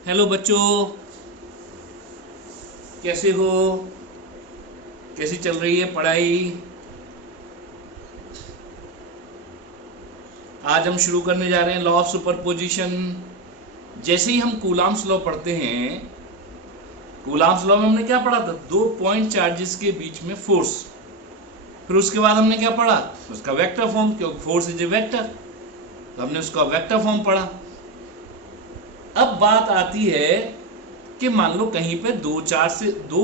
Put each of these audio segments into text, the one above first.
Hello बच्चों, कैसे हो? कैसी चल रही है पढ़ाई? आज हम शुरू करने जा रहे हैं लॉ ऑफ सुपरपोजिशन। जैसे ही हम कूलाम्स लॉ पढ़ते हैं, कूलाम्स लॉ में हमने क्या पढ़ा था? दो पॉइंट चार्जेस के बीच में फोर्स। फिर उसके बाद हमने क्या पढ़ा? उसका वेक्टर फॉर्म, क्योंकि फोर्स इज ए वेक्टर, तो हमने उसका वेक्टर फॉर्म पढ़ा। अब बात आती है कि मान लो कहीं पे दो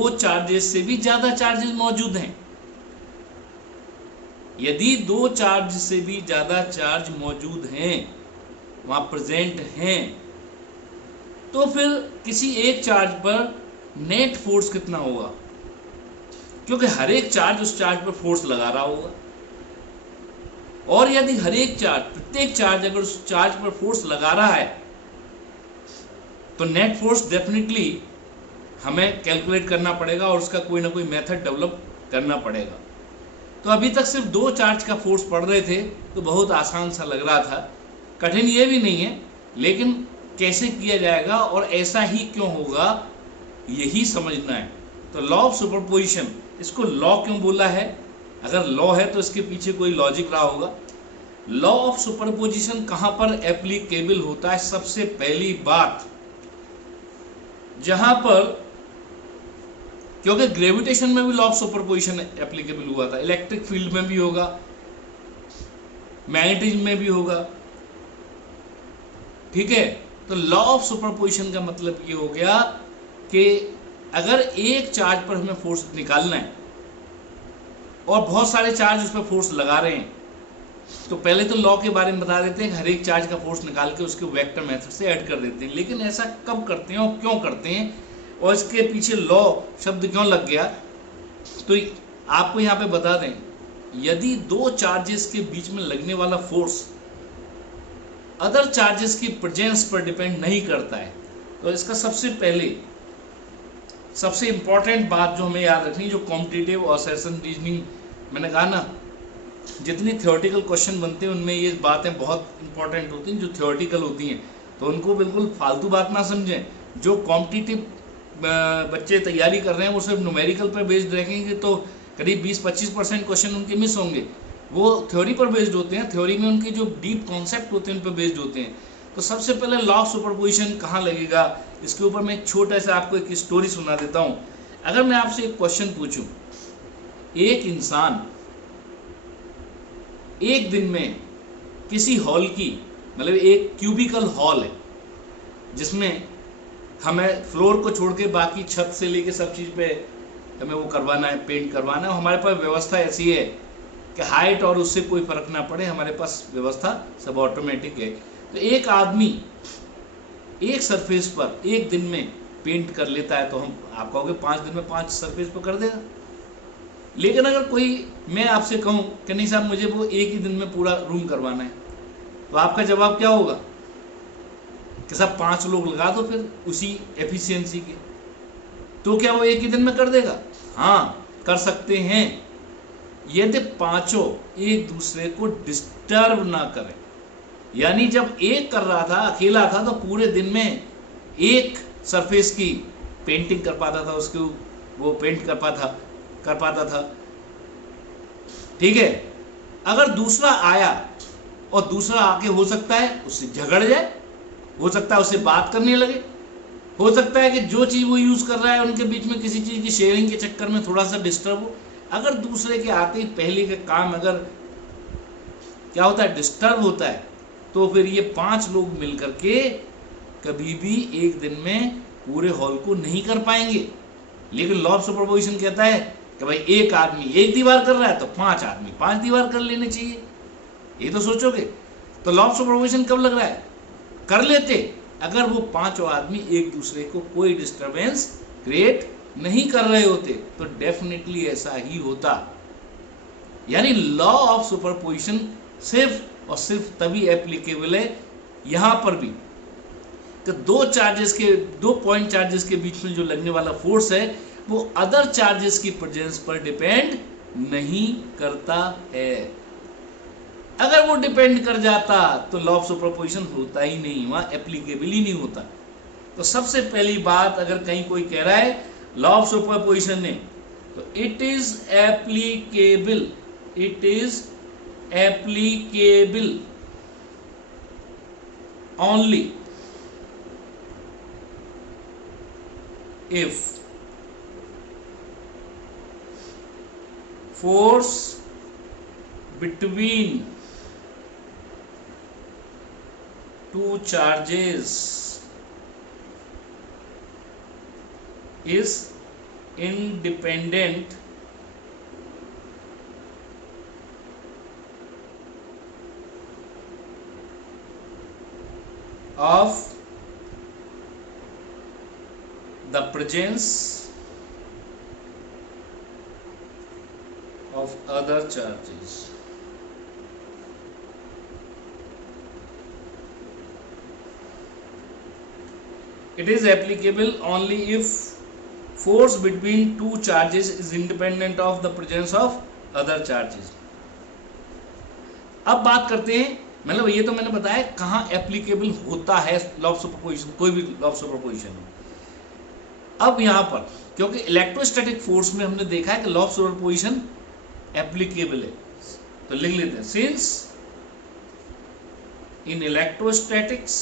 चार्जेस से भी ज्यादा चार्जेस मौजूद हैं। यदि दो चार्ज से भी ज्यादा चार्ज मौजूद हैं, वहां प्रेजेंट हैं, तो फिर किसी एक चार्ज पर नेट फोर्स कितना होगा? क्योंकि हर एक चार्ज उस चार्ज पर फोर्स लगा रहा होगा, और यदि हर एक चार्ज, प्रत्येक चार्ज अगर उस चार्ज पर फोर्स लगा रहा है, तो नेट फोर्स डेफिनेटली हमें कैलकुलेट करना पड़ेगा और उसका कोई ना कोई मेथड डेवलप करना पड़ेगा। तो अभी तक सिर्फ दो चार्ज का फोर्स पढ़ रहे थे, तो बहुत आसान सा लग रहा था। कठिन ये भी नहीं है, लेकिन कैसे किया जाएगा और ऐसा ही क्यों होगा, यही समझना है। तो लॉ ऑफ सुपरपोजिशन, इसको लॉ क्यों बोला है? अगर लॉ है तो इसके पीछे कोई लॉजिक रहा होगा। लॉ ऑफ सुपरपोजिशन कहां पर एप्लीकेबल होता है? सबसे पहली बात, जहां पर, क्योंकि ग्रेविटेशन में भी लॉ ऑफ सुपरपोजिशन एप्लीकेबल हुआ था, इलेक्ट्रिक फील्ड में भी होगा, मैग्नेटिज्म में भी होगा, ठीक है। तो लॉ ऑफ सुपरपोजिशन का मतलब ये हो गया कि अगर एक चार्ज पर हमें फोर्स निकालना है और बहुत सारे चार्ज उस पर फोर्स लगा रहे हैं, तो पहले तो लॉ के बारे में बता देते हैं, हर एक चार्ज का फोर्स निकाल के उसके वेक्टर मेथड से ऐड कर देते हैं। लेकिन ऐसा कब करते हैं और क्यों करते हैं, और इसके पीछे लॉ शब्द क्यों लग गया, तो आपको यहाँ पे बता दें, यदि दो चार्जेस के बीच में लगने वाला फोर्स अदर चार्जेस की प्रेजेंस पर डिपेंड नहीं करता है, तो इसका सबसे इंपॉर्टेंट बात जो हमें याद रखनी, जो कॉम्पिटिटिव और असर्शन रीजनिंग, मैंने कहा ना, जितनी थियोरेटिकल क्वेश्चन बनते हैं उनमें ये बातें बहुत इंपॉर्टेंट होती हैं, जो थियोरेटिकल होती हैं, तो उनको बिल्कुल फालतू बात ना समझें। जो कॉम्पिटिटिव बच्चे तैयारी कर रहे हैं वो सिर्फ न्यूमेरिकल पर बेस्ड रहेंगे, तो करीब 20-25% क्वेश्चन उनके मिस होंगे। वो थ्योरी पर बेस्ड होते हैं, थ्योरी में उनके जो डीप कॉन्सेप्ट होते हैं उन पर बेस्ड होते हैं। तो सबसे पहले लॉ ऑफ सुपरपोजिशन कहाँ लगेगा, इसके ऊपर मैं एक छोटा सा आपको एक स्टोरी सुना देता हूँ। अगर मैं आपसे एक क्वेश्चन पूछूं, एक इंसान एक दिन में किसी हॉल की, मतलब एक क्यूबिकल हॉल है जिसमें हमें फ्लोर को छोड़ के बाकी छत से लेके सब चीज़ पे हमें वो करवाना है, पेंट करवाना है। हमारे पास व्यवस्था ऐसी है कि हाइट और उससे कोई फर्क ना पड़े, हमारे पास व्यवस्था सब ऑटोमेटिक है। तो एक आदमी एक सरफेस पर एक दिन में पेंट कर लेता है, तो हम आप कहोगे 5 दिन में 5 सरफेस पर कर देगा। लेकिन अगर कोई, मैं आपसे कहूं कि नहीं साहब मुझे वो एक ही दिन में पूरा रूम करवाना है, तो आपका जवाब क्या होगा कि साहब 5 लोग लगा दो फिर उसी एफिशिएंसी के, तो क्या वो एक ही दिन में कर देगा? हाँ, कर सकते हैं, यदि पांचों एक दूसरे को डिस्टर्ब ना करें। यानी जब एक कर रहा था, अकेला था, तो पूरे दिन में एक सरफेस की पेंटिंग कर पाता था, उसको वो पेंट कर पाता था, ठीक है। अगर दूसरा आया और दूसरा आके हो सकता है उससे झगड़ जाए, हो सकता है उससे बात करने लगे, हो सकता है कि जो चीज़ वो यूज़ कर रहा है उनके बीच में किसी चीज़ की शेयरिंग के चक्कर में थोड़ा सा डिस्टर्ब हो। अगर दूसरे के आते ही पहले का काम अगर क्या होता है, डिस्टर्ब होता है, तो फिर ये 5 लोग मिलकर के कभी भी एक दिन में पूरे हॉल को नहीं कर पाएंगे। लेकिन लॉ ऑफ सुपरपोजिशन कहता है कि भाई एक आदमी एक दीवार कर रहा है तो 5 आदमी 5 दीवार कर लेने चाहिए। ये तो सोचोगे। तो लॉ ऑफ सुपरपोजिशन कब लग रहा है? कर लेते अगर वो 5 आदमी एक दूसरे को कोई डिस्टरबेंस क्रिएट नहीं कर रहे होते, तो डेफिनेटली ऐसा ही होता। यानी लॉ ऑफ सुपरपोजिशन सिर्फ और सिर्फ तभी एप्लीकेबल है यहां पर भी कि दो पॉइंट चार्जेस के बीच में जो लगने वाला फोर्स है वो अदर चार्जेस की प्रेजेंस पर डिपेंड नहीं करता है। अगर वो डिपेंड कर जाता तो लॉ ऑफ सुपरपोजिशन होता ही नहीं, वहां एप्लीकेबल ही नहीं होता। तो सबसे पहली बात, अगर कहीं कोई कह रहा है लॉ ऑफ सुपरपोजिशन ने, तो it is applicable, it is applicable only if force between two charges is independent of the presence of other charges. It is applicable only if force between two charges is independent of the presence of other charges. अब बात करते हैं, मतलब ये तो मैंने बताया कहाँ एप्लीकेबल होता है लॉ ऑफ सुपरपोजिशन, कोई भी लॉ ऑफ सुपरपोजिशन हो। अब यहाँ पर क्योंकि इलेक्ट्रोस्टैटिक फोर्स में हमने देखा है कि लॉ ऑफ सुपरपोजिशन एप्लीकेबल है, तो लिख लेते हैं, since in electrostatics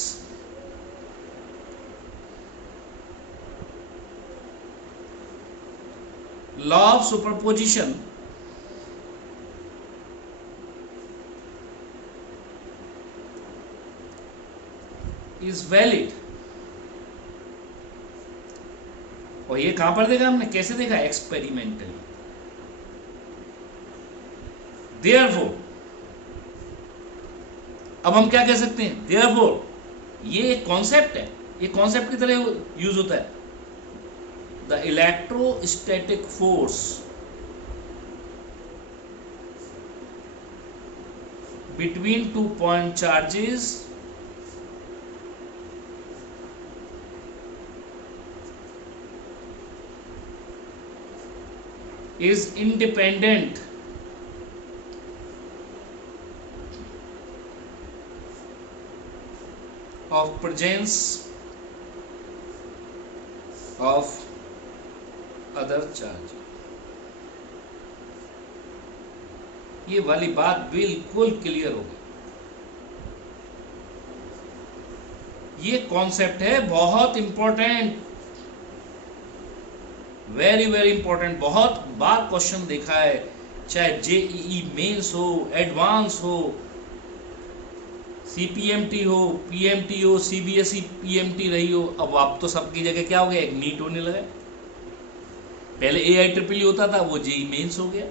law of superposition is valid। और ये कहां पर देखा हमने, कैसे देखा, एक्सपेरिमेंटली। Therefore, अब हम क्या कह सकते हैं, Therefore, ये एक कॉन्सेप्ट है, ये कॉन्सेप्ट की तरह यूज होता है। The electrostatic force between two point charges is independent of presence of other charge। ये वाली बात बिल्कुल क्लियर हो गई। ये कॉन्सेप्ट है बहुत इंपॉर्टेंट, वेरी वेरी इंपॉर्टेंट। बहुत बार क्वेश्चन देखा है, चाहे जेईई मेंस हो, एडवांस हो, सीपीएमटी हो, पीएमटी हो, सीबीएसई पीएमटी रही हो, अब आप तो सबकी जगह क्या हो गया, एक नीट होने लगा। पहले AIEEE होता था, वो जेईई मेंस हो गया।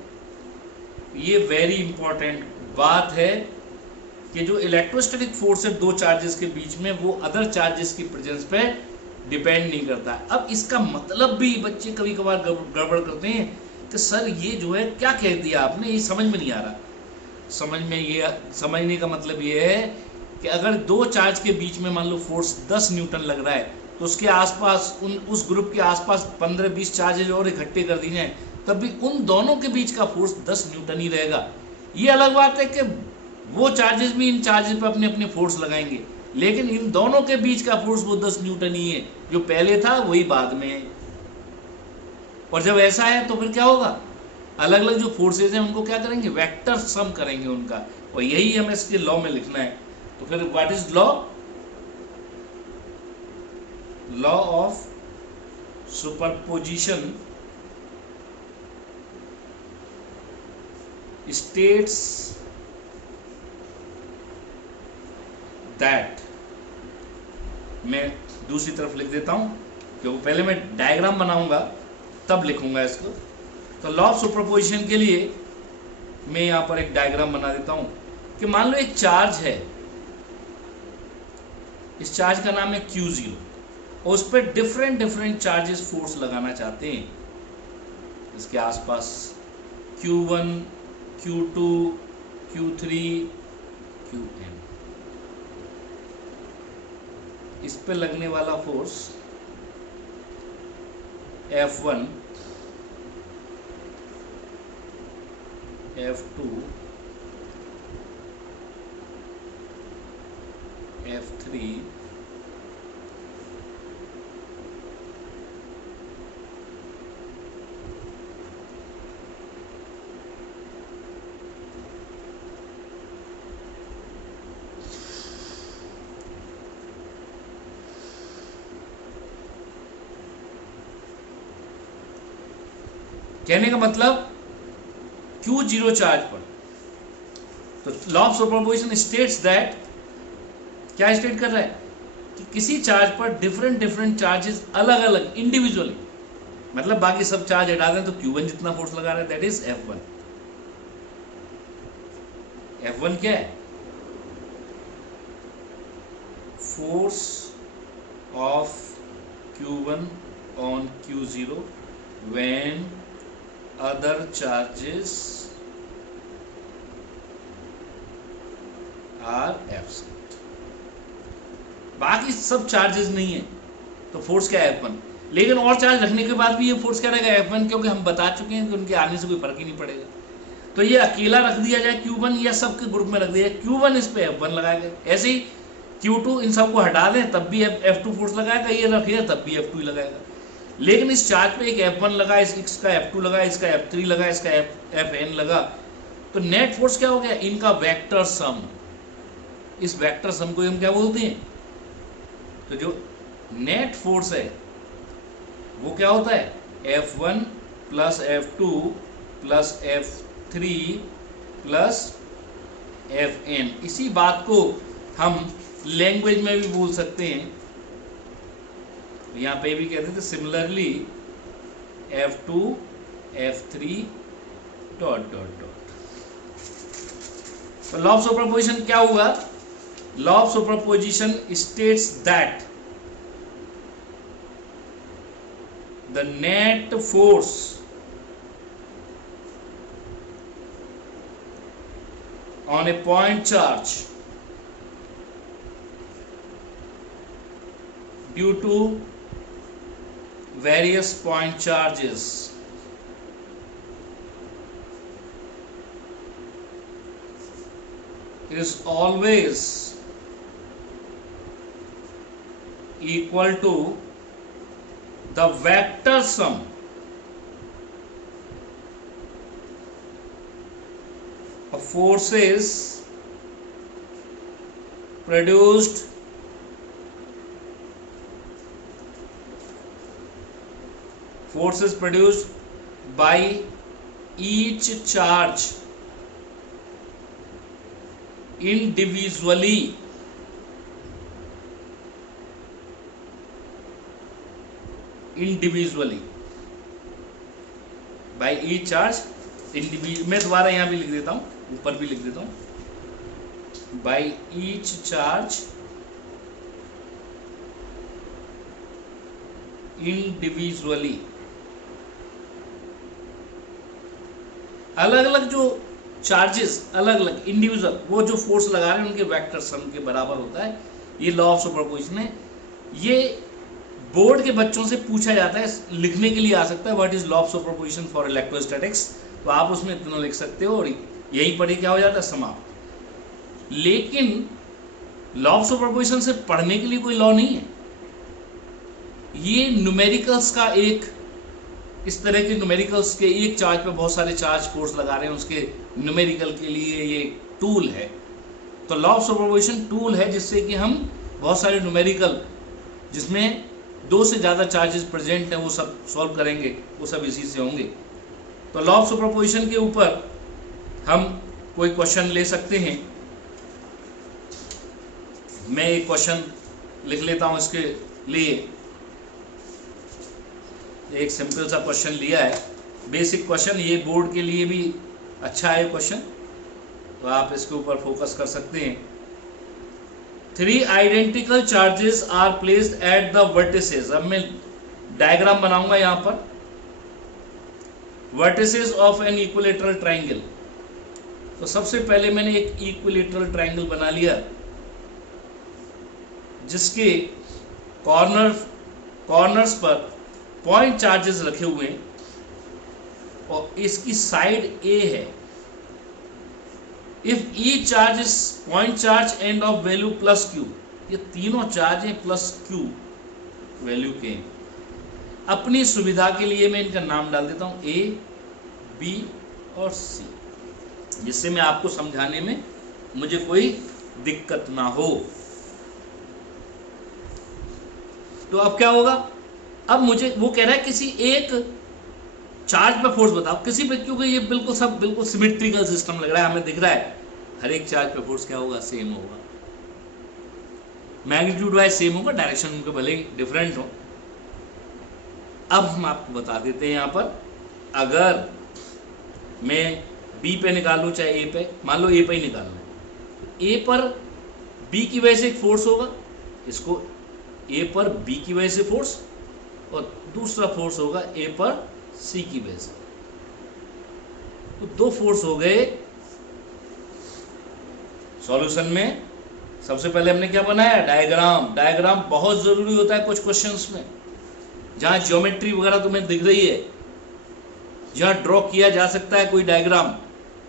ये वेरी इंपॉर्टेंट बात है कि जो इलेक्ट्रोस्टैटिक फोर्स है दो चार्जेस के बीच में, वो अदर चार्जेस की प्रेजेंस पे डिपेंड नहीं करता। अब इसका मतलब भी बच्चे कभी कभार गड़बड़ करते हैं कि सर ये जो है क्या कह दिया आपने, ये समझ में नहीं आ रहा। समझने का मतलब ये है कि अगर दो चार्ज के बीच में मान लो फोर्स 10 न्यूटन लग रहा है, तो उसके आसपास उस ग्रुप के आसपास 15-20 चार्जेज और इकट्ठे कर दी जाए, तब भी उन दोनों के बीच का फोर्स 10 न्यूटन ही रहेगा। ये अलग बात है कि वो चार्जेस भी इन चार्जेस पर अपने अपने फोर्स लगाएंगे, लेकिन इन दोनों के बीच का फोर्स वो 10 न्यूटन ही है, जो पहले था वही बाद में है। और जब ऐसा है तो फिर क्या होगा, अलग अलग जो फोर्सेज हैं उनको क्या करेंगे, वेक्टर सम करेंगे उनका, और यही हमें इसके लॉ में लिखना है। तो फिर what is law, law of superposition states that, मैं दूसरी तरफ लिख देता हूं क्योंकि पहले मैं डायग्राम बनाऊंगा तब लिखूंगा इसको। तो लॉ ऑफ सुपरपोजिशन के लिए मैं यहां पर एक डायग्राम बना देता हूं कि मान लो एक चार्ज है, इस चार्ज का नाम है Q0, और उस पर डिफरेंट डिफरेंट चार्जेस फोर्स लगाना चाहते हैं। इसके आसपास Q1, Q2, Q3, Qn, इस पे लगने वाला फोर्स F1, F2, F3, कहने का मतलब Q0 चार्ज पर, तो law of superposition states that, क्या स्टेट कर रहा है कि किसी चार्ज पर डिफरेंट डिफरेंट चार्जेस अलग अलग इंडिविजुअली, मतलब बाकी सब चार्ज हटा दें तो Q1 जितना फोर्स लगा रहा है, दैट इज F1। F1 क्या है? Force of Q1 on Q0 when other charges are absent। बाकी सब चार्जेस नहीं है तो फोर्स क्या है? F1। लेकिन और चार्ज रखने के बाद भी ये फोर्स क्या रहेगा? F1, क्योंकि हम बता चुके हैं कि उनके आने से कोई फर्क ही नहीं पड़ेगा। तो ये अकेला रख दिया जाए Q1 या सबके ग्रुप में रख दिया जाए Q1, इस पे F1 लगाएगा। ऐसे ही Q2 इन सबको हटा दें तब भी F2 फोर्स लगाएगा, ये रखिए तब भी F2 ही लगाएगा। लेकिन इस चार्ज पे एक F1 लगा, इसका F2 लगा, इसका F3 लगा, इसका Fn लगा, तो नेट फोर्स क्या हो गया? इनका वेक्टर सम। इस वेक्टर सम को हम क्या बोलते हैं? तो जो नेट फोर्स है वो क्या होता है? F1 plus F2 plus F3 plus Fn। इसी बात को हम लैंग्वेज में भी बोल सकते हैं, यहाँ पे भी कहते थे similarly F2 F3 dot dot dot. तो लॉ ऑफ सुपरपोजिशन क्या हुआ? Law of superposition states that the net force on a point charge due to various point charges is always equal to the vector sum of forces produced by each charge individually by each charge individually। मैं दोबारा यहां भी लिख देता हूं, ऊपर भी लिख देता हूं, by each charge individually। अलग अलग जो चार्जेस अलग अलग इंडिविजुअल वो जो फोर्स लगा रहे हैं उनके वेक्टर सम के बराबर होता है। ये लॉ ऑफ सुपरपोजिशन है। ये बोर्ड के बच्चों से पूछा जाता है, लिखने के लिए आ सकता है, what is law of superposition for electrostatics, तो आप उसमें इतना लिख सकते हो और यही पढ़े क्या हो जाता है? समाप्त। लेकिन लॉ ऑफ सुपरपोजिशन से पढ़ने के लिए कोई लॉ नहीं है। ये न्यूमेरिकल्स का एक, इस तरह के न्यूमेरिकल्स के एक चार्ज पे बहुत सारे चार्ज फोर्स लगा रहे हैं, उसके न्यूमेरिकल के लिए ये टूल है। तो लॉ ऑफ सुपरपोजिशन टूल है जिससे कि हम बहुत सारे न्यूमेरिकल जिसमें 2 से ज़्यादा चार्जेस प्रेजेंट हैं वो सब सॉल्व करेंगे, वो सब इसी से होंगे। तो लॉ ऑफ सुपरपोजिशन के ऊपर हम कोई क्वेश्चन ले सकते हैं। मैं एक क्वेश्चन लिख लेता हूं इसके लिए। एक सिंपल सा क्वेश्चन लिया है, बेसिक क्वेश्चन, ये बोर्ड के लिए भी अच्छा है क्वेश्चन, तो आप इसके ऊपर फोकस कर सकते हैं। 3 identical charges are placed at the vertices. अब मैं डायग्राम बनाऊंगा यहां पर, vertices of an equilateral triangle. तो सबसे पहले मैंने एक इक्विलेटरल ट्राइंगल बना लिया जिसके कॉर्नर्स पर पॉइंट चार्जेस रखे हुए हैं और इसकी साइड ए है। If E charge is point charge end of value plus Q, ये तीनों चार्ज हैं प्लस क्यू वैल्यू के। अपनी सुविधा के लिए मैं इनका नाम डाल देता हूं ए, बी और सी, जिससे मैं आपको समझाने में मुझे कोई दिक्कत ना हो। तो अब क्या होगा? अब मुझे वो कह रहा है किसी एक चार्ज पे फोर्स बताओ किसी पे, क्योंकि ये बिल्कुल सब बिल्कुल सिमेट्रिकल सिस्टम लग रहा है, हमें दिख रहा है हर एक चार्ज पे फोर्स क्या होगा, सेम होगा, मैग्नीट्यूड वाइज सेम होगा, डायरेक्शन उनके भले ही डिफरेंट हो। अब हम आपको बता देते हैं यहाँ पर, अगर मैं बी पे निकालूं चाहे ए पे, मान लो ए पे ही निकालना है, ए पर बी की वजह से एक फोर्स होगा, इसको ए पर बी की वजह से फोर्स, और दूसरा फोर्स होगा ए पर सी की वजह से, तो दो फोर्स हो गए। सॉल्यूशन में सबसे पहले हमने क्या बनाया, डायग्राम। डायग्राम बहुत जरूरी होता है कुछ क्वेश्चंस में, जहां ज्योमेट्री वगैरह तुम्हें दिख रही है, जहां ड्रॉ किया जा सकता है कोई डायग्राम,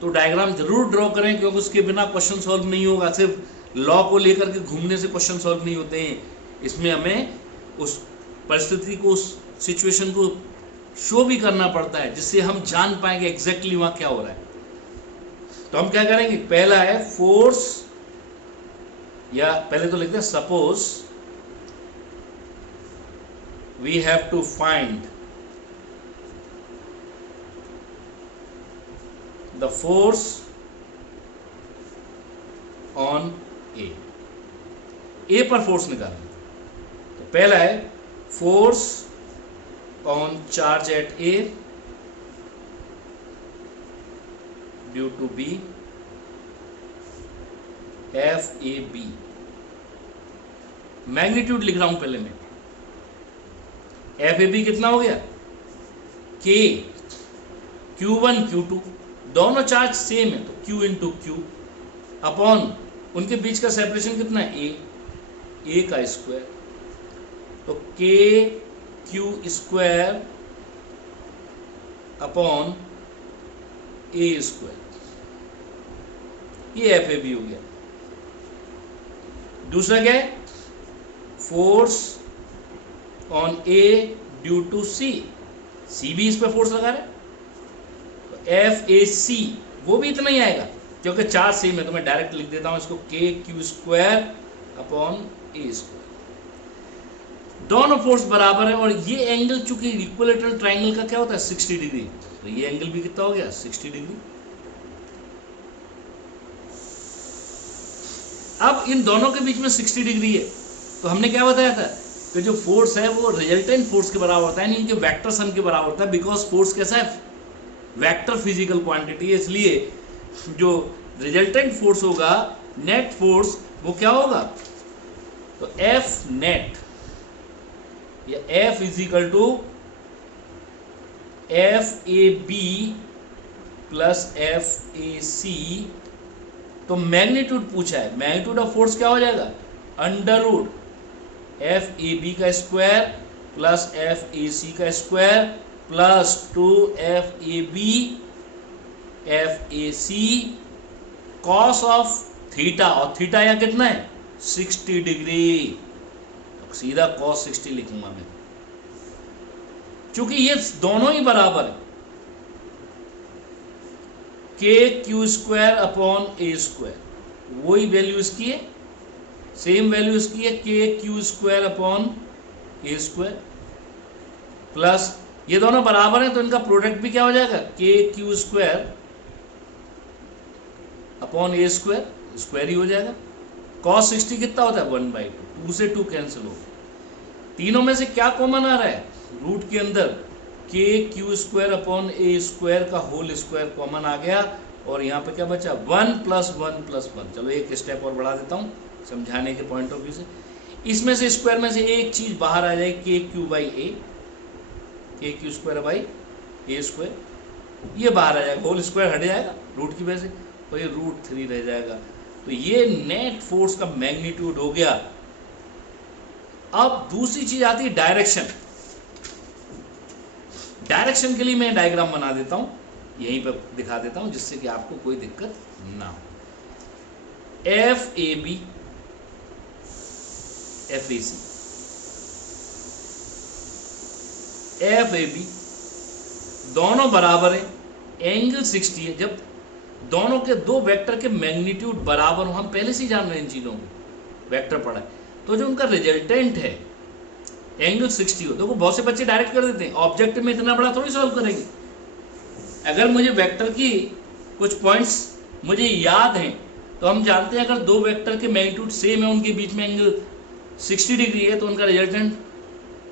तो डायग्राम जरूर ड्रॉ करें, क्योंकि उसके बिना क्वेश्चन सॉल्व नहीं होगा। सिर्फ लॉ को लेकर के घूमने से क्वेश्चन सॉल्व नहीं होते हैं, इसमें हमें उस परिस्थिति को, उस सिचुएशन को शो भी करना पड़ता है, जिससे हम जान पाएंगे एग्जैक्टली वहां क्या हो रहा है। तो हम क्या करेंगे, पहला है फोर्स, या पहले तो लिखते हैं suppose we have to find the force on A पर फोर्स निकालना। तो पहला है force on charge at A due to B, F A B. Magnitude लिख रहा हूं पहले मैं, एफ ए बी कितना हो गया, के Q1 Q2, दोनों चार्ज सेम है तो Q इंटू क्यू अपॉन उनके बीच का सेपरेशन कितना है, ए का स्क्वायर, तो K Q square upon A square, ये एफ ए बी हो गया। दूसरा क्या है, force on A due to C, C भी इस पर फोर्स लगा रहा है, तो एफ ए सी वो भी इतना ही आएगा, क्योंकि चार्ज सेम है, तो मैं डायरेक्ट लिख देता हूं इसको के Q square upon A square. दोनों फोर्स बराबर है, और ये एंगल चूंकि इक्विलेटरल ट्राइंगल का क्या होता है 60 डिग्री, तो ये एंगल भी कितना हो गया 60 डिग्री। अब इन दोनों के बीच में 60 डिग्री है, तो हमने क्या बताया था कि जो फोर्स है वो रिजल्टेंट फोर्स के बराबर होता है, यानी इनके वेक्टर सम के बराबर होता है, बिकॉज फोर्स कैसा है, वेक्टर फिजिकल क्वांटिटी है, इसलिए जो रिजल्टेंट फोर्स होगा, नेट फोर्स, वो क्या होगा, तो एफ नेट या F is equal to F A B plus F A C. तो मैग्नीट्यूड पूछा है, मैग्नीट्यूड ऑफ फोर्स क्या हो जाएगा, under root F A B का square plus F A C का square plus 2 F A B F A C cos of theta, और theta यहाँ कितना है 60 डिग्री, तो सीधा कॉस 60 लिखूंगा मैं, क्योंकि ये दोनों ही बराबर है, के Q square upon A square, वही वैल्यू इसकी है, सेम वैल्यू इसकी है, के Q square upon A square, plus ये दोनों बराबर हैं तो इनका प्रोडक्ट भी क्या हो जाएगा, के Q square upon A square, square ही हो जाएगा। कॉस 60 कितना होता है 1/2, 2 से 2 कैंसिल हो गया। तीनों में से क्या कॉमन आ रहा है, रूट के अंदर के Q square upon A square का होल स्क्वायर कॉमन आ गया, और यहाँ पे क्या बचा 1 + 1 + 1। चलो एक स्टेप और बढ़ा देता हूँ समझाने के पॉइंट ऑफ व्यू से, इसमें से स्क्वायर में से एक चीज बाहर आ जाएगी, के क्यू बाई ए, के Q square by A square, ये बाहर आ जाएगा, होल स्क्वायर हट जाएगा रूट की वजह से, तो ये √3 रह जाएगा। तो ये नेट फोर्स का मैग्नीट्यूड हो गया। अब दूसरी चीज आती है डायरेक्शन। डायरेक्शन के लिए मैं डायग्राम बना देता हूं, यहीं पर दिखा देता हूं, जिससे कि आपको कोई दिक्कत ना हो। F A B F A C, F A B दोनों बराबर है, एंगल 60 है। जब दोनों के दो वेक्टर के मैग्नीट्यूड बराबर हो, हम पहले से ही जान रहे हैं इन चीजों को, वेक्टर पढ़ा है, तो जो उनका रिजल्टेंट है एंगल 60 हो, देखो बहुत से बच्चे डायरेक्ट कर देते हैं, ऑब्जेक्ट में इतना बड़ा थोड़ी सॉल्व करेंगे, अगर मुझे वेक्टर की कुछ पॉइंट्स मुझे याद हैं तो हम जानते हैं अगर दो वेक्टर के मैग्नीट्यूड सेम है, उनके बीच में एंगल 60 डिग्री है, तो उनका रिजल्टेंट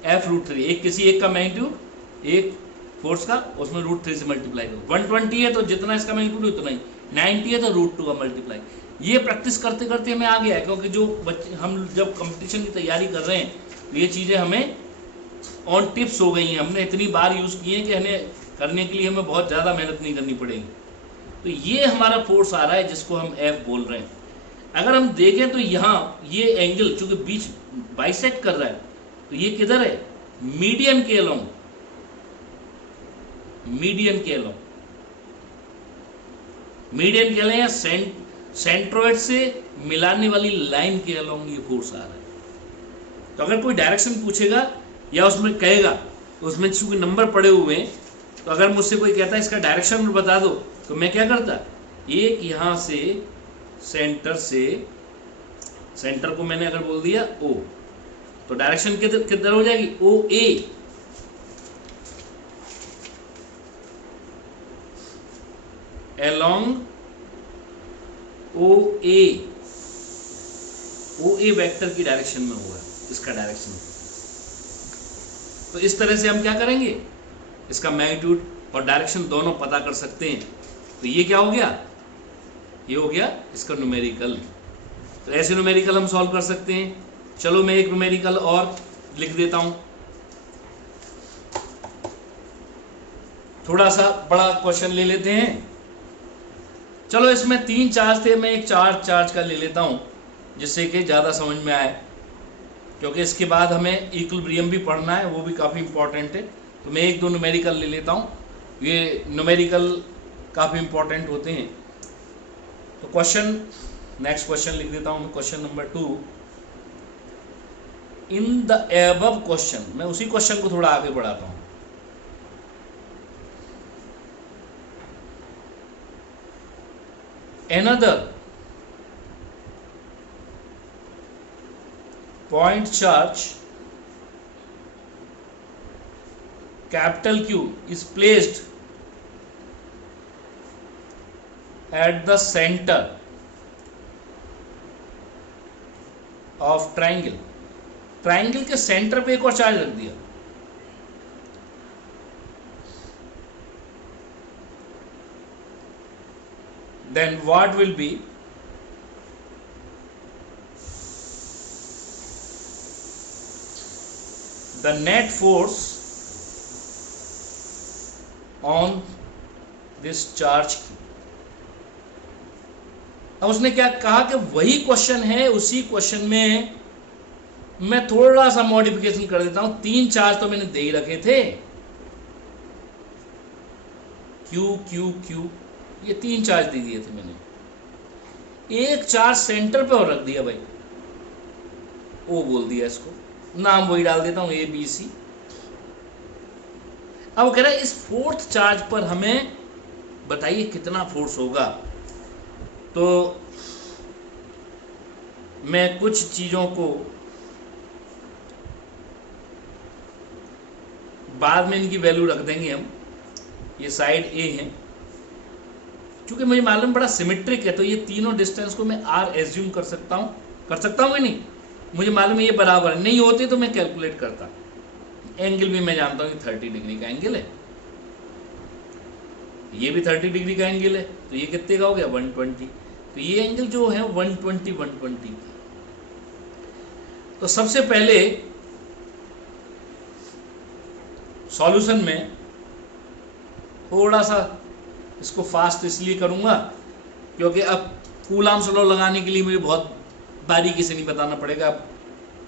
f√3, एक किसी एक का मैग्नीट्यूड एक फोर्स का, उसमें √3 से मल्टीप्लाई करो। 120 है तो जितना इसका मैग्नीट्यूड उतना ही, 90 है तो √2 का मल्टीप्लाई। ये प्रैक्टिस करते करते हमें आ गया है, क्योंकि जो बच्चे हम जब कंपटीशन की तैयारी कर रहे हैं तो ये चीज़ें हमें ऑन टिप्स हो गई हैं, हमने इतनी बार यूज़ की हैं कि हमें करने के लिए हमें बहुत ज़्यादा मेहनत नहीं करनी पड़ेगी। तो ये हमारा फोर्स आ रहा है जिसको हम F बोल रहे हैं। अगर हम देखें तो यहाँ ये एंगल चूंकि बीच बाइसेक्ट कर रहा है, तो ये किधर है, मीडियन के अलोंग, मीडियन के अलोंग, मीडियन के अलोंग या सेंट्रोइड से मिलाने वाली लाइन के अलोंग ये फोर्स आ रहा है। तो अगर कोई डायरेक्शन पूछेगा या उसमें कहेगा, तो उसमें चूंकि नंबर पड़े हुए हैं, तो अगर मुझसे कोई कहता है इसका डायरेक्शन बता दो, तो मैं क्या करता, एक यहां से सेंटर को मैंने अगर बोल दिया O, तो डायरेक्शन किधर हो जाएगी, OA। along OA वेक्टर की डायरेक्शन में होगा इसका डायरेक्शन। तो इस तरह से हम क्या करेंगे, इसका मैग्नीट्यूड और डायरेक्शन दोनों पता कर सकते हैं। तो ये क्या हो गया, ये हो गया इसका न्यूमेरिकल। तो ऐसे न्यूमेरिकल हम सॉल्व कर सकते हैं। चलो मैं एक न्यूमेरिकल और लिख देता हूं, थोड़ा सा बड़ा क्वेश्चन ले लेते हैं। चलो इसमें 3 चार्ज थे, मैं एक 4 चार्ज का ले लेता हूं जिससे कि ज़्यादा समझ में आए, क्योंकि इसके बाद हमें इक्विलिब्रियम भी पढ़ना है, वो भी काफ़ी इंपॉर्टेंट है। तो मैं 1-2 न्यूमेरिकल ले लेता हूं, ये न्यूमेरिकल काफ़ी इंपॉर्टेंट होते हैं। तो क्वेश्चन, नेक्स्ट क्वेश्चन लिख देता हूं मैं, question number 2। In the above question, मैं उसी क्वेश्चन को थोड़ा आगे बढ़ाता हूं। Another point charge capital Q is placed at the center of triangle। Triangle के सेंटर पे एक और चार्ज रख दिया, then what will be the net force on this charge। अब उसने क्या कहा कि वही क्वेश्चन है, उसी क्वेश्चन में मैं थोड़ा सा मॉडिफिकेशन कर देता हूं। 3 चार्ज तो मैंने दे ही रखे थे, Q Q Q, ये 3 चार्ज दे दिए थे मैंने। एक चार्ज सेंटर पे और रख दिया भाई, O बोल दिया, इसको नाम वही डाल देता हूं ABC। अब कह रहा है इस 4th चार्ज पर हमें बताइए कितना फोर्स होगा। तो मैं कुछ चीजों को बाद में इनकी वैल्यू रख देंगे हम। ये साइड A है, क्योंकि मुझे मालूम बड़ा सिमेट्रिक है, तो ये तीनों डिस्टेंस को मैं R एज्यूम कर सकता हूँ कि नहीं, मुझे मालूम है ये बराबर नहीं होते तो मैं कैलकुलेट करता। एंगल भी मैं जानता हूँ कि 30 डिग्री का एंगल है, ये भी 30 डिग्री का एंगल है, तो ये कितने का हो गया, 120। तो ये एंगल जो है 120 तो सबसे पहले सॉल्यूशन में थोड़ा सा इसको फास्ट इसलिए करूंगा क्योंकि अब कूलाम्स लॉ लगाने के लिए मुझे बहुत बारीकी से नहीं बताना पड़ेगा। अब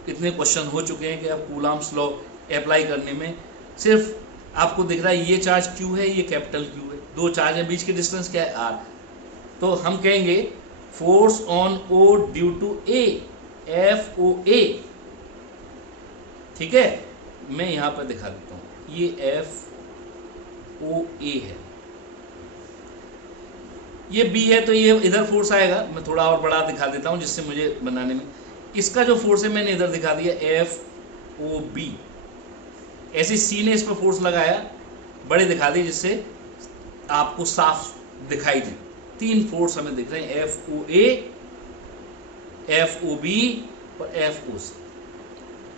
इतने क्वेश्चन हो चुके हैं कि अब कूलाम्स लॉ अप्लाई करने में सिर्फ आपको दिख रहा है ये चार्ज Q है, ये कैपिटल Q है, 2 चार्ज है, बीच के डिस्टेंस क्या है R। तो हम कहेंगे force on O due to A, FOA। ठीक है, मैं यहां पर दिखा देता हूं, ये FOA है, ये B है, तो ये इधर फोर्स आएगा। मैं थोड़ा और बड़ा दिखा देता हूं जिससे मुझे बनाने में, इसका जो फोर्स है मैंने इधर दिखा दिया FOB। ऐसे C ने इस पर फोर्स लगाया, बड़े दिखा दिए जिससे आपको साफ दिखाई दे। 3 फोर्स हमें दिख रहे हैं, FOA, FOB और FOC।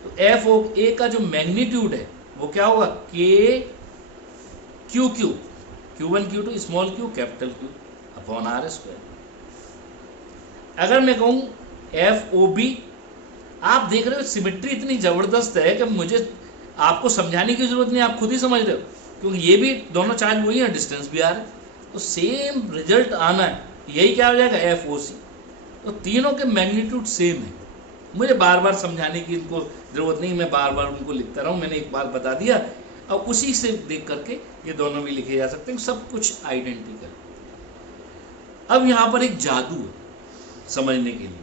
तो FOA का जो मैग्नीट्यूड है वो क्या होगा, KQQ, Q1 Q2 small q capital Q upon R square. अगर मैं कहूँ FOB, आप देख रहे हो सिमेट्री इतनी जबरदस्त है कि मुझे आपको समझाने की जरूरत नहीं, आप खुद ही समझ रहे हो, क्योंकि ये भी दोनों चार्ज वही है, डिस्टेंस भी आ रहा है, तो सेम रिजल्ट आना है। यही क्या हो जाएगा, FOC। तो तीनों के मैग्नीट्यूड सेम है, मुझे बार बार समझाने की इनको जरूरत नहीं, मैं बार बार उनको लिखता रहा हूँ, मैंने एक बार बता दिया, और उसी से देख करके ये दोनों भी लिखे जा सकते हैं, सब कुछ आइडेंटिकल। अब यहाँ पर एक जादू है समझने के लिए।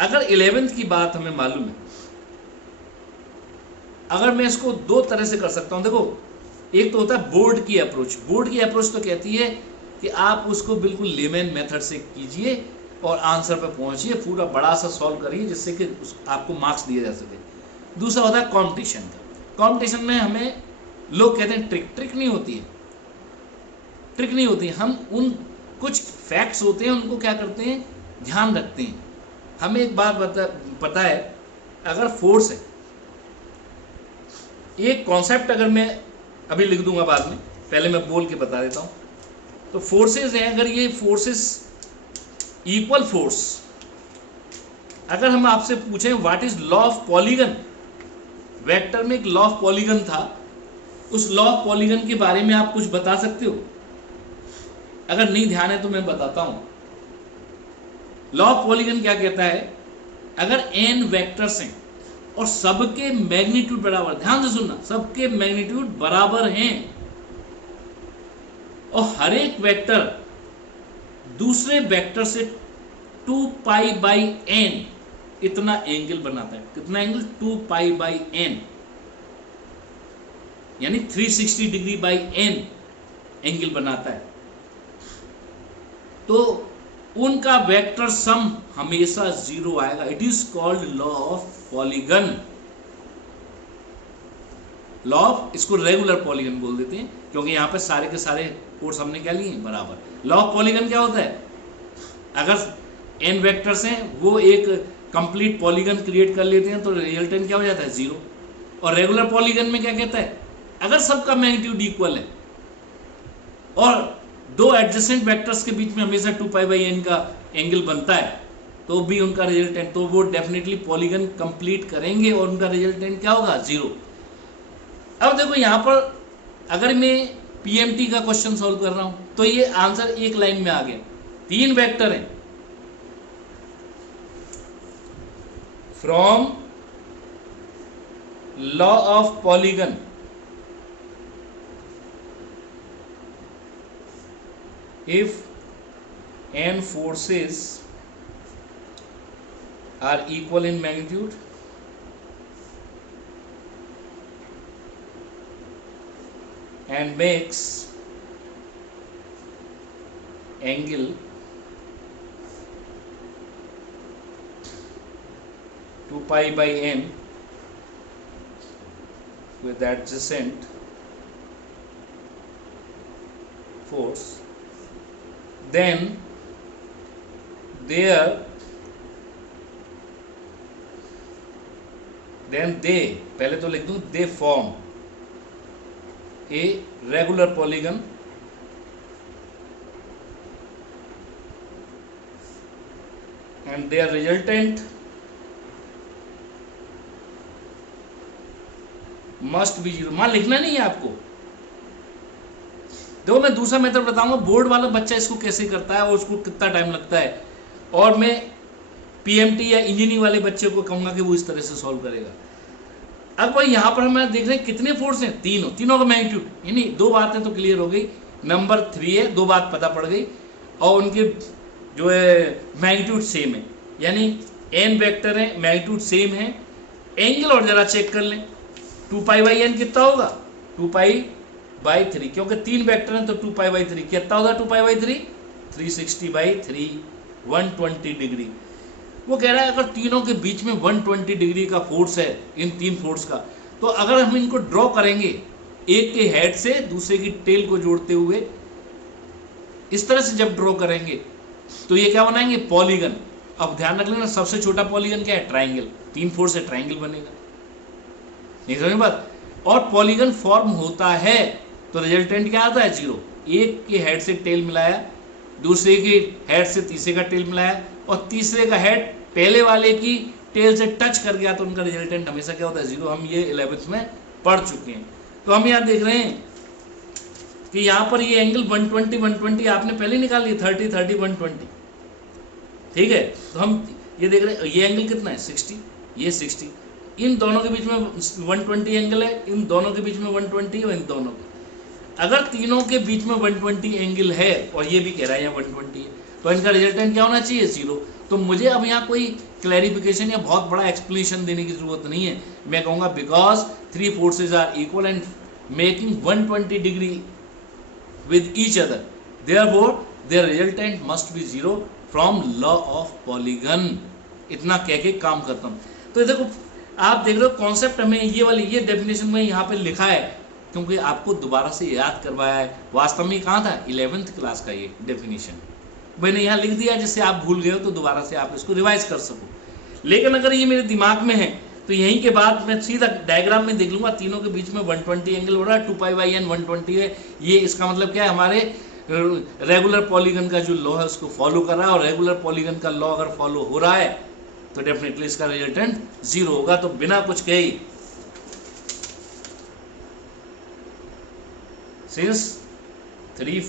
अगर 11th की बात हमें मालूम है, अगर मैं इसको 2 तरह से कर सकता हूं, देखो एक तो होता है बोर्ड की अप्रोच। बोर्ड की अप्रोच तो कहती है कि आप उसको बिल्कुल लेमैन मेथड से कीजिए और आंसर पे पहुंचिए, पूरा बड़ा सा सॉल्व करिए जिससे कि आपको मार्क्स दिए जा सके। दूसरा होता है कॉम्पिटिशन का। कॉम्पिटिशन में हमें लोग कहते हैं ट्रिक नहीं होती है, ट्रिक नहीं होती है, हम उन कुछ फैक्ट्स होते हैं उनको क्या करते हैं, ध्यान रखते हैं। हमें एक बात पता है, अगर फोर्स है, एक कॉन्सेप्ट अगर मैं अभी लिख दूंगा बाद में, पहले मैं बोल के बता देता हूं। तो फोर्सेस हैं, अगर ये फोर्सेस इक्वल फोर्स, अगर हम आपसे पूछें what is law of polygon, vector में एक लॉ ऑफ पॉलीगन था, उस लॉ ऑफ पॉलीगन के बारे में आप कुछ बता सकते हो? अगर नहीं ध्यान है तो मैं बताता हूं। लॉ ऑफ पॉलीगन क्या कहता है, अगर n वेक्टर्स हैं और सबके मैग्नीट्यूड बराबर, ध्यान से सुनना, सबके मैग्नीट्यूड बराबर हैं और हर एक वेक्टर दूसरे वेक्टर से 2 पाई बाई n इतना एंगल बनाता है। कितना एंगल, 2 पाई बाई n, यानी 360 डिग्री बाई n एंगल बनाता है, तो उनका वेक्टर सम हमेशा 0 आएगा। It is called law of polygon. Law of, इसको रेगुलर पॉलीगन बोल देते हैं क्योंकि यहां पे सारे के सारे फोर्स हमने क्या लिए बराबर। लॉ ऑफ पॉलीगन क्या होता है, अगर n वेक्टर्स हैं वो एक कंप्लीट पॉलीगन क्रिएट कर लेते हैं तो रिजल्टेंट क्या हो जाता है, 0। और रेगुलर पॉलीगन में क्या कहता है, अगर सबका मैग्नीट्यूड इक्वल है और 2 एडजेसेंट वेक्टर्स के बीच में हमेशा 2 पाई बाई n का एंगल बनता है तो भी उनका रिजल्टेंट, तो वो डेफिनेटली पॉलीगन कंप्लीट करेंगे और उनका रिजल्टेंट क्या होगा, 0। अब देखो यहां पर अगर मैं PMT का क्वेश्चन सॉल्व कर रहा हूं तो ये आंसर एक लाइन में आ गया। 3 वेक्टर हैं, from law of polygon if n forces are equal in magnitude and makes angle 2 pi by n with adjacent force, then they पहले तो लिख दूं, they form a regular polygon and their resultant must be 0। मान लिखना नहीं है आपको। देखो मैं दूसरा मेथड बताऊंगा, बोर्ड वाला बच्चा इसको कैसे करता है और उसको कितना टाइम लगता है, और मैं PMT या इंजीनियरिंग वाले बच्चे को कहूंगा कि वो इस तरह से सॉल्व करेगा। अब भाई यहाँ पर हम देख रहे हैं कितने फोर्स हैं, तीनों का मैग्नीट्यूड, यानी 2 बातें तो क्लियर हो गई, नंबर 3 है, 2 बात पता पड़ गई, और उनके जो है मैग्नीट्यूड सेम है, यानी n वेक्टर है, मैग्नीट्यूड सेम है। एंगल और जरा चेक कर लें, 2 पाई बाई n कितना होगा, 2 पाई बाई 3, क्योंकि 3 वेक्टर हैं तो 2 पाई बाई 3 कितना होगा, 2 पाई बाई 3 360 बाई 3 120 डिग्री। वो कह रहा है अगर तीनों के बीच में 120 डिग्री का फोर्स है, इन 3 फोर्स का, तो अगर हम इनको ड्रॉ करेंगे एक के हेड से दूसरे की टेल को जोड़ते हुए, इस तरह से जब ड्रॉ करेंगे तो ये क्या बनाएंगे, पॉलीगन। अब ध्यान रख लेना सबसे छोटा पॉलीगन क्या है, ट्राइंगल। 3 4 से ट्राइंगल बनेगा, नहीं समझ बात। और पॉलीगन फॉर्म होता है तो रिजल्टेंट क्या आता है, 0। एक के हेड से टेल मिलाया, दूसरे के हेड से तीसरे का टेल मिलाया, और तीसरे का हेड पहले वाले की टेल से टच कर गया तो उनका रिजल्टेंट हमेशा क्या होता है, 0। हम ये 11th में पढ़ चुके हैं। तो हम यहाँ देख रहे हैं कि यहाँ पर ये एंगल 120 120 आपने पहले निकाल लिया, 30 30 120, ठीक है। तो हम ये देख रहे हैं ये एंगल कितना है, 60, ये 60, इन दोनों के बीच में 120 एंगल है, इन दोनों के बीच में 120 और इन दोनों के, अगर तीनों के बीच में 120 एंगल है और ये भी कह रहा है यहाँ 120 है, तो इनका रिजल्टेंट क्या होना चाहिए, 0। तो मुझे अब यहाँ कोई क्लैरिफिकेशन या बहुत बड़ा एक्सप्लेनेशन देने की जरूरत नहीं है। मैं कहूँगा because 3 forces are equal and making 120 degree with each other, therefore their resultant must be 0 from law of polygon। इतना कह के काम करता हूँ। तो देखो आप देख रहे हो कॉन्सेप्ट हमें ये वाली ये डेफिनेशन में यहाँ पे लिखा है क्योंकि आपको दोबारा से याद करवाया है। वास्तव में कहाँ था, 11th क्लास का ये डेफिनेशन मैंने यहाँ लिख दिया जिससे आप भूल गए हो तो दोबारा से आप इसको रिवाइज कर सको। लेकिन अगर ये मेरे दिमाग में है तो यहीं के बाद मैं सीधा डायग्राम में देख लूंगा, तीनों के बीच में 120 एंगल हो रहा है, 2π/n 120 है। ये इसका मतलब क्या है, हमारे रेगुलर पॉलीगन का जो लॉ है उसको फॉलो कर रहा है, और रेगुलर पॉलीगन का लॉ अगर फॉलो हो रहा है तो डेफिनेटली इसका रिजल्टेंट 0 होगा। तो बिना कुछ कहे, since 3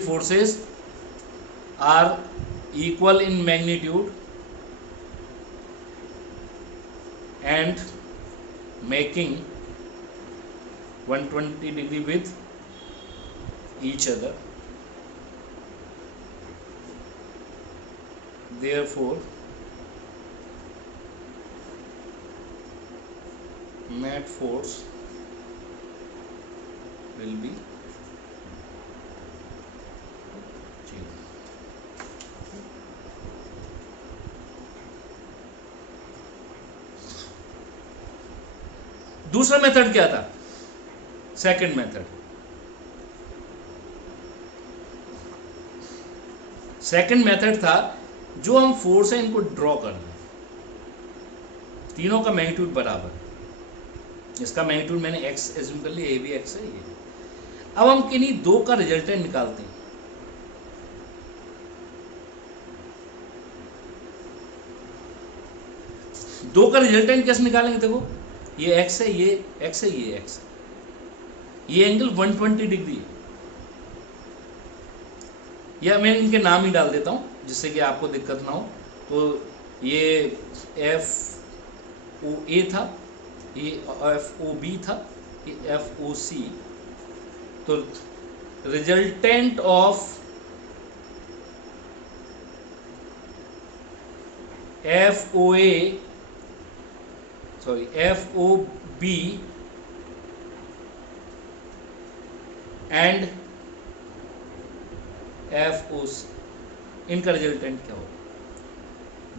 forces are equal in magnitude and making 120 degree with each other, therefore net force will be 0। दूसरा मेथड क्या था, सेकंड मेथड। सेकंड मेथड था जो हम फोर्स है इनको ड्रॉ कर रहे हैं, तीनों का मैग्नीट्यूड बराबर, इसका मैग्नीट्यूड मैंने x एज्यूम कर लिया, ये भी x है ये। अब हम किन्हीं दो का रिजल्टेंट निकालते हैं। दो का रिजल्टेंट कैसे निकालेंगे, देखो ये x है, ये x है, ये x है, ये एंगल 120 डिग्री है, या मैं इनके नाम ही डाल देता हूं जिससे कि आपको दिक्कत ना हो। तो ये FOA था, ये FOB था, ये FOC। तो resultant of FOB and FOC, इनका रिजल्टेंट क्या होगा,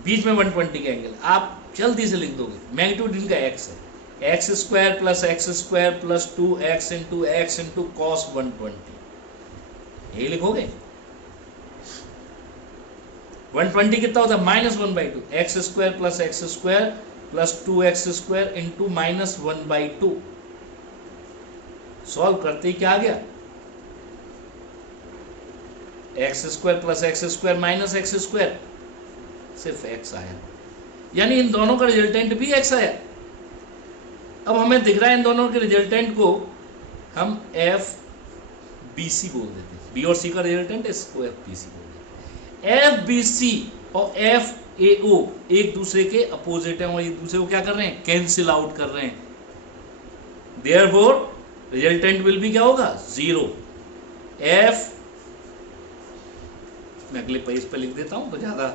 बीच में 120 का एंगल। आप जल्दी से लिख दोगे, मैग्नीट्यूड इनका x है, x² + x² + 2x × x × cos 120, यही लिखोगे। 120 कितना होता है, -1/2, x² + x² + 2x² × -1/2। सॉल्व करते ही क्या आ गया, x² + x² - x², सिर्फ x आया, यानी इन दोनों का रिजल्टेंट भी x आया। अब हमें दिख रहा है इन दोनों के रिजल्टेंट को हम FBC बोल देते हैं, B और C का रिजल्टेंट इसको FBC बोल देते हैं। FBC और FAO एक दूसरे के अपोजिट हैं और एक दूसरे को क्या कर रहे हैं, कैंसिल आउट कर रहे हैं। देयरफॉर रिजल्टेंट विल बी क्या होगा, 0। F मैं अगले पेज पे लिख देता हूं तो ज्यादा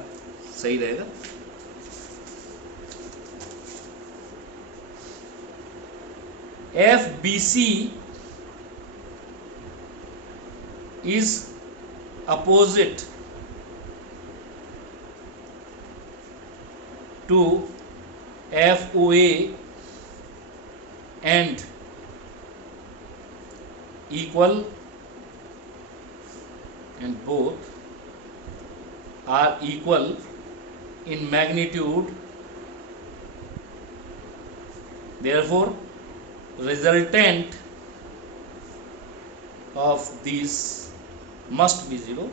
सही रहेगा। FBC is opposite to FOA and equal and both are equal in magnitude, therefore resultant of these must be 0.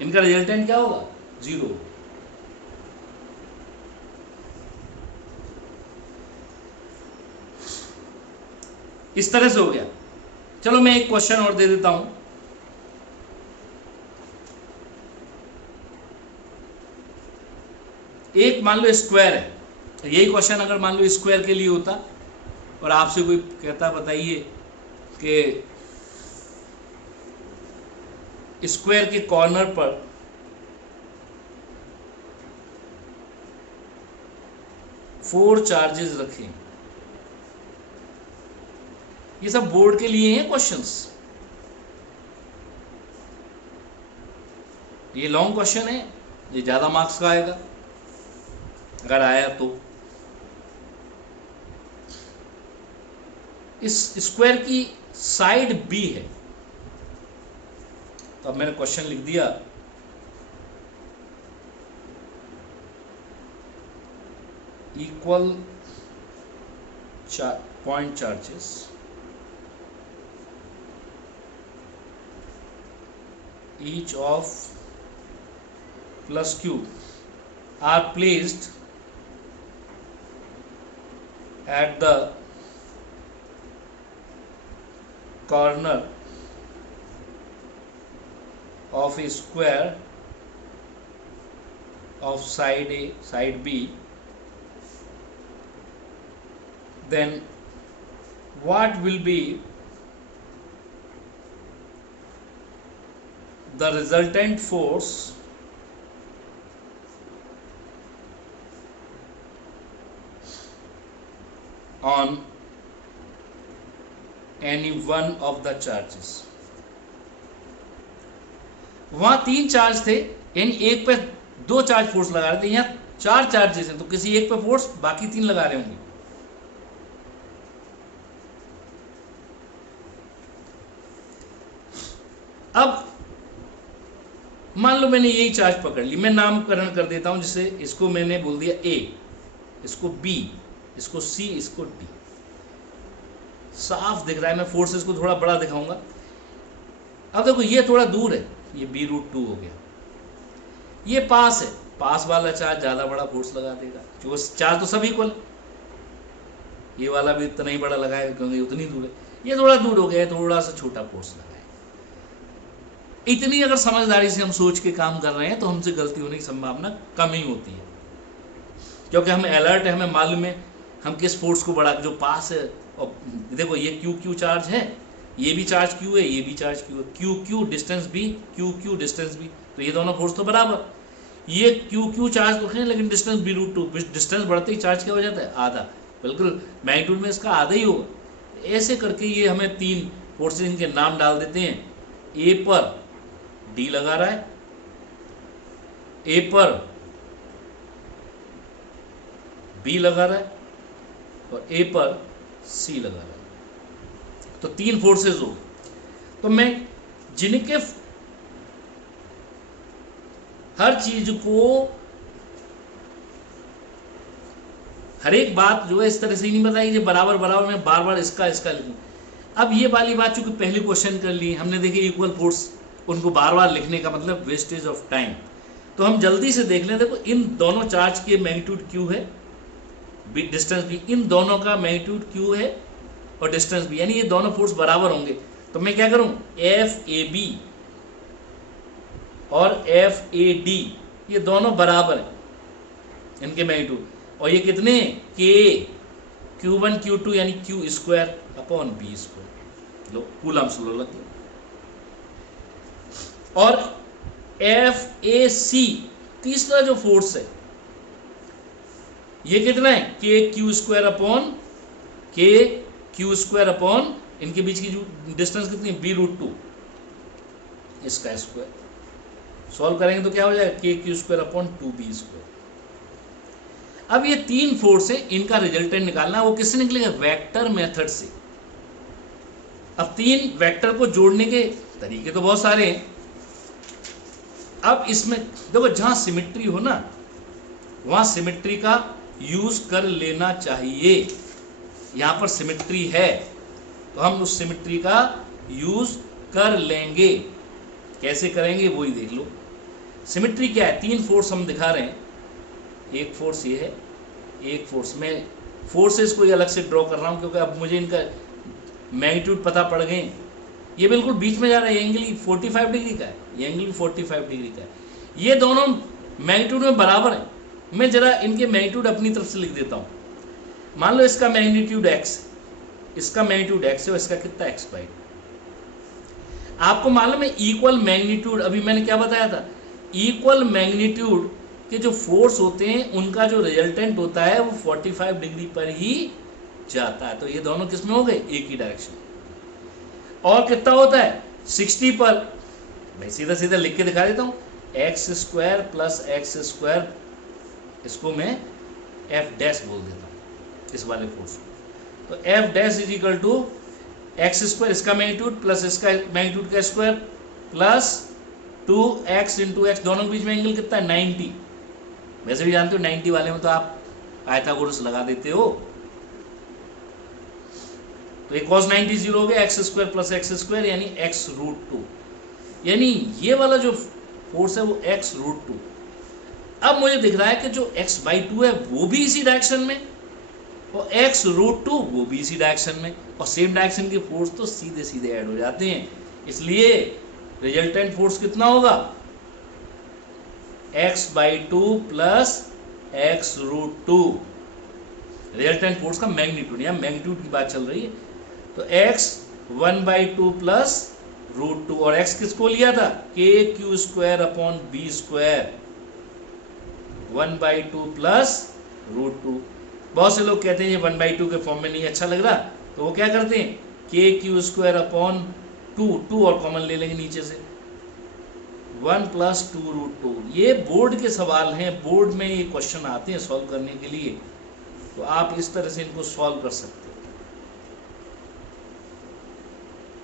इनका रिजल्टेंट क्या होगा? 0। इस तरह से हो गया। चलो मैं एक क्वेश्चन और दे देता हूं। एक मान लो स्क्वायर है, यही क्वेश्चन अगर मान लो स्क्वायर के लिए होता और आपसे कोई कहता बताइए कि स्क्वायर के कॉर्नर पर फोर चार्जेस रखें। ये सब बोर्ड के लिए हैं क्वेश्चंस, ये लॉन्ग क्वेश्चन है, ये ज्यादा मार्क्स का आएगा अगर आया तो। इस स्क्वायर की साइड बी है, तो अब मैंने क्वेश्चन लिख दिया equal point charges each of plus q are placed at the corner of a square of side A, side B, then what will be the resultant force on any one of the charges? वहां 3 charge थे, यानी एक पे 2 charge force लगा रहे थे, यहां 4 charges हैं, तो किसी एक पे फोर्स बाकी 3 लगा रहे होंगे। अब मान लो मैंने यही चार्ज पकड़ ली, मैं नामकरण कर देता हूं, जिससे इसको मैंने बोल दिया A, इसको B, इसको C, इसको D। साफ दिख रहा है, मैं फोर्सेस को थोड़ा बड़ा दिखाऊंगा। अब देखो ये थोड़ा दूर है, ये B√2 हो गया। ये पास है, पास वाला चार्ज ज्यादा बड़ा फोर्स लगा देगा, जो चार्ज तो सब इक्वल, ये वाला भी इतना ही बड़ा लगाएगा क्योंकि उतनी दूर है। ये थोड़ा दूर हो गया, थोड़ा सा छोटा फोर्स लगाएगा। इतनी अगर समझदारी से हम सोच के काम कर रहे हैं तो हमसे गलती होने की संभावना कम ही होती है, क्योंकि हमें अलर्ट है, हमें मालूम है हम किस फोर्स को बढ़ा, जो पास है। और देखो ये क्यू चार्ज है, ये भी चार्ज क्यू है, ये भी चार्ज क्यू है, क्यू डिस्टेंस भी, क्यू डिस्टेंस भी, तो ये दोनों फोर्स तो बराबर। ये क्यू चार्ज तो है, लेकिन डिस्टेंस B√2, डिस्टेंस बढ़ते ही चार्ज क्या हो जाता है? आधा, बिल्कुल मैग्नीट्यूड में इसका आधा ही होगा। ऐसे करके ये हमें 3 फोर्सेस, इनके नाम डाल देते हैं। ए पर D लगा रहा है, ए पर B लगा रहा है, और ए पर C लगा रहा है, तो 3 फोर्सेस हो। तो मैं जिनके हर चीज को, हर एक बात जो है इस तरह से ही नहीं बताई कि बराबर बराबर मैं बार बार इसका लिखूं। अब ये वाली बात चूंकि पहले क्वेश्चन कर ली हमने, देखी इक्वल फोर्स, उनको बार बार लिखने का मतलब वेस्टेज ऑफ टाइम। तो हम जल्दी से देख लें। देखो इन दोनों चार्ज के मैग्नीट्यूड क्यू है, डिस्टेंस भी, इन दोनों का मैग्नीट्यूड क्यू है और डिस्टेंस भी, यानी ये दोनों फोर्स बराबर होंगे। तो मैं क्या करूं, FAB और FAD ये दोनों बराबर हैं इनके मैग्नीट्यूड, और ये कितने हैं? Q1 Q2 यानी Q² अपॉन B²। लो कूलम्स लो लग गया। और FAC तीसरा जो फोर्स है ये कितना है? KQ² अपॉन इनके बीच की जो डिस्टेंस कितनी है? B√2, इसका स्क्वायर। सॉल्व करेंगे तो क्या हो जाएगा? KQ² upon 2B²। अब ये 3 फोर्स है, इनका रिजल्टेंट निकालना है। वो किससे निकलेगा? वेक्टर मेथड से। अब 3 वेक्टर को जोड़ने के तरीके तो बहुत सारे हैं। अब इसमें देखो, जहां सिमेट्री हो ना वहां सिमेट्री का यूज कर लेना चाहिए। यहां पर सिमेट्री है तो हम उस सिमेट्री का यूज कर लेंगे। कैसे करेंगे वो ही देख लो। सिमेट्री क्या है? 3 फोर्स हम दिखा रहे हैं। एक फोर्स ये है, एक फोर्स, मैं फोर्सेस को अलग से ड्रॉ कर रहा हूं क्योंकि अब मुझे इनका मैग्नीट्यूड पता पड़ गए। ये बिल्कुल बीच में जा रहा है, ये एंगल 45 डिग्री का है, ये एंगल 45 डिग्री का है। ये दोनों मैग्नीट्यूड में बराबर है। मैं जरा इनके मैग्नीट्यूड अपनी तरफ से लिख देता हूँ। मान लो इसका मैग्नीट्यूड x, इसका मैग्नीट्यूड x है और इसका कितना x/2। आपको मालूम है इक्वल मैग्नीट्यूड, अभी मैंने क्या बताया था, इक्वल मैग्नीट्यूड के जो फोर्स होते हैं उनका जो रिजल्टेंट होता है वो 45 डिग्री पर ही जाता है। तो ये दोनों किसमें हो गए? एक ही डायरेक्शन। और कितना होता है? 60 पर। मैं सीधा सीधा लिख के दिखा देता हूँ, x² + x², इसको मैं f' बोल देता हूँ इस वाले फोर्स को। तो f' = x², इसका मैग्नीट्यूड प्लस इसका मैग्नीट्यूड का स्क्वायर प्लस 2x × x, दोनों के बीच में एंगल कितना है? 90। वैसे भी जानते हो 90 वाले में तो आप आयतागोरस लगा देते हो। तो ये cos 90 0 हो गया, x² + x² यानी x√2। यानी ये वाला जो फोर्स है वो x√2। अब मुझे दिख रहा है कि जो x/2 है वो भी इसी डायरेक्शन में और x√2 वो भी इसी डायरेक्शन में, और सेम डायरेक्शन के फोर्स तो सीधे सीधे ऐड हो जाते हैं। इसलिए रिजल्टेंट फोर्स कितना होगा? x/2 + x√2। रिजल्टेंट फोर्स का मैग्नीट्यूड, यहाँ मैग्नीट्यूड की बात चल रही है। तो x 1/2 + √2, और x किसको लिया था? kq² / b², 1/2 + √2। बहुत से लोग कहते हैं ये 1/2 के फॉर्म में नहीं अच्छा लग रहा, तो वो क्या करते हैं, kq² / 2 और कॉमन ले लेंगे नीचे से, 1 + 2√2। ये बोर्ड के सवाल हैं, बोर्ड में ये क्वेश्चन आते हैं सॉल्व करने के लिए, तो आप इस तरह से इनको सॉल्व कर सकते हो।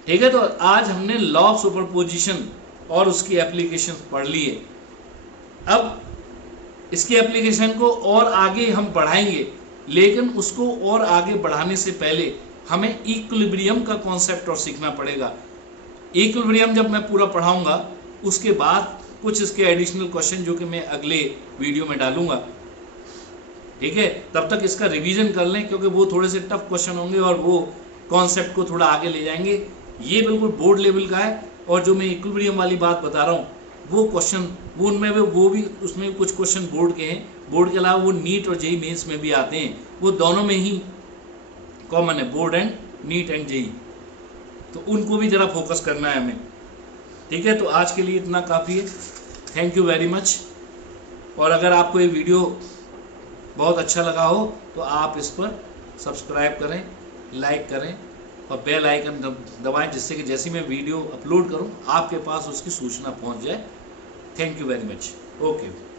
ठीक है, तो आज हमने लॉ ऑफ सुपरपोजिशन और उसकी एप्लीकेशन पढ़ ली है। अब इसकी एप्लीकेशन को और आगे हम बढ़ाएंगे, लेकिन उसको और आगे बढ़ाने से पहले हमें इक्विलिब्रियम का कॉन्सेप्ट और सीखना पड़ेगा। इक्विलिब्रियम जब मैं पूरा पढ़ाऊंगा उसके बाद कुछ इसके एडिशनल क्वेश्चन जो कि मैं अगले वीडियो में डालूंगा। ठीक है, तब तक इसका रिवीजन कर लें क्योंकि वो थोड़े से टफ क्वेश्चन होंगे और वो कॉन्सेप्ट को थोड़ा आगे ले जाएंगे। ये बिल्कुल बोर्ड लेवल का है, और जो मैं इक्विलिब्रियम वाली बात बता रहा हूँ वो क्वेश्चन वो उनमें वो भी उसमें कुछ क्वेश्चन बोर्ड के हैं। बोर्ड के अलावा वो नीट और जेई मेंस में भी आते हैं, वो दोनों में ही कॉमन है, board and NEET and JEE, तो उनको भी जरा फोकस करना है हमें। ठीक है, तो आज के लिए इतना काफ़ी है। Thank you very much. और अगर आपको ये वीडियो बहुत अच्छा लगा हो तो आप इस पर सब्सक्राइब करें, लाइक करें और बेल आइकन दबाएं, जिससे कि जैसे मैं वीडियो अपलोड करूं आपके पास उसकी सूचना पहुंच जाए। Thank you very much. Okay.